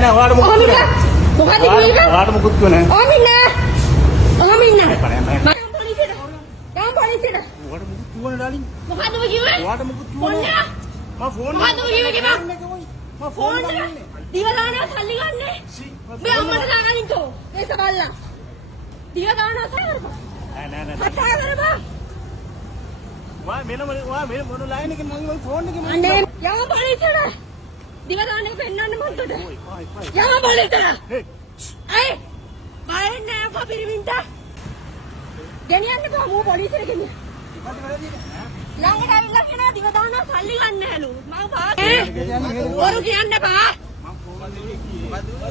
නෑ ඔයාලට මොකද කියන්නේ? මොකද කිව්වේ? ඔයාලට මොකුත් කිව්වේ නෑ. ඕමින්න. ඕමින්න. මම පොලිසියට. ගම් පොලිසියට. ඔයාලට මොකුත් කිව්වනේ ඩාලින්. මොකද ඔය කිව්වේ? ඔයාලට මොකුත් කිව්වනේ. මම ෆෝන් මොකද ඔය කිව්වේ කිව්වා? මම ෆෝන් ෆෝන් දිවදානවා සල්ලි ගන්නනේ. මේ අම්මට දාගනින්කෝ. ඒස බල්ලා. දිවදානවා සල්ලි කරපන්. නෑ කතා කරපන්. ඔයා මෙන්න මොන ලයින් එකේ මම ෆෝන් එකේ මම අනේ යම පොලිසියට. දිවදාන්නේ පෙන්නන්න මන්ට. යම පොලිසියට. අය බයෙන් නෑ කොපිරිමින්ට. ගෙනියන්න බා මූ පොලිසියට ගෙනියන්න. ළඟට ඇවිල්ලා කියනවා දිවදානවා සල්ලි ගන්නහැලු. මම පාගේ. වරු කියන්න බා.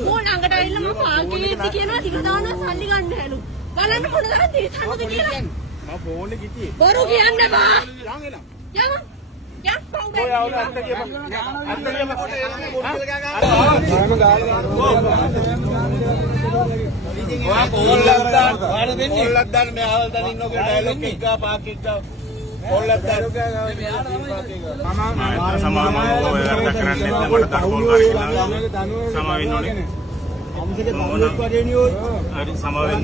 මූ ළඟට ඇවිල්ලා මම පාගේ කියනවා දිවදානවා සල්ලි ගන්නහැලු. බලන්න මොන තරම් තිරසන්නද කියලා. මම ෆෝන් එකේ හිටියේ. වරු කියන්න බා. යන් එනවා. යම. යක් පවුද. ඔය අවුල අත්ත කියපන්. අත්ත කියපන්. ඔයා කෝල්ලක් දාන්න. ඔයාලා දෙන්නේ. කෝල්ලක් දාන්න මේ ආවල් දාන්න ඉන්නෝ කියලා ඩයලොග් එක ගා පාක් එක ගා. කෝල්ලක් දාන්න. සමාවෙන්න ඕනේ වැඩ කරන්නේ නැත්නම් මට දඩකෝල් කරලා සමාවෙන්න ඕනේ. අමුසෙක දඩකෝල් වඩේනි ඔය. හරි සමාවෙන්න.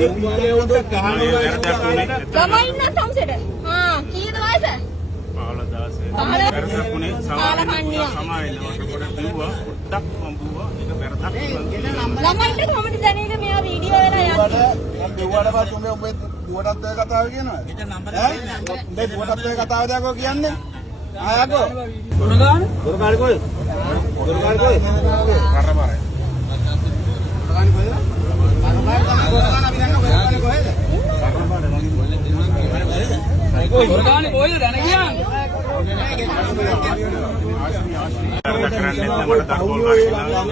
ළමයි ඉන්න තම්සෙට. කීයද වයස? 15 වැරදක්ුනේ සමාවෙන්න සමාවෙන්න මට පොඩක් කිව්වා පොඩ්ඩක් මඹුවා ඒක වැරදක් ළමයින්ට කොහොමද දැනෙන්නේ මෙයා වීඩියෝ වෙලා යන්නේ? මම දෙව්වට පස්සේ උඹේ දුවටත් ඔය කතාව කියනවා. ඈ උඹේ දුවටත් ඔය කතාව දාකෝ කියන්නේ. ආයකෝ. දොරගාන කොහෙද? දොරගාන කොහෙද? කරබරයි. දොරගාන කොහෙද? දොරගාන අපි දන්නවා කොහෙද? දොරගාන කොහෙද දැන කියන්නේ? වැඩ කරන්නේ නැත්නම් මට දඩකෝල් කරලා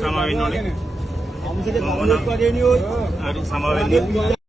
සමාවෙන්න ඕනේ. අමුසෙක දඩකෝල් වඩේනි ඔය. හරි සමාවෙන්න.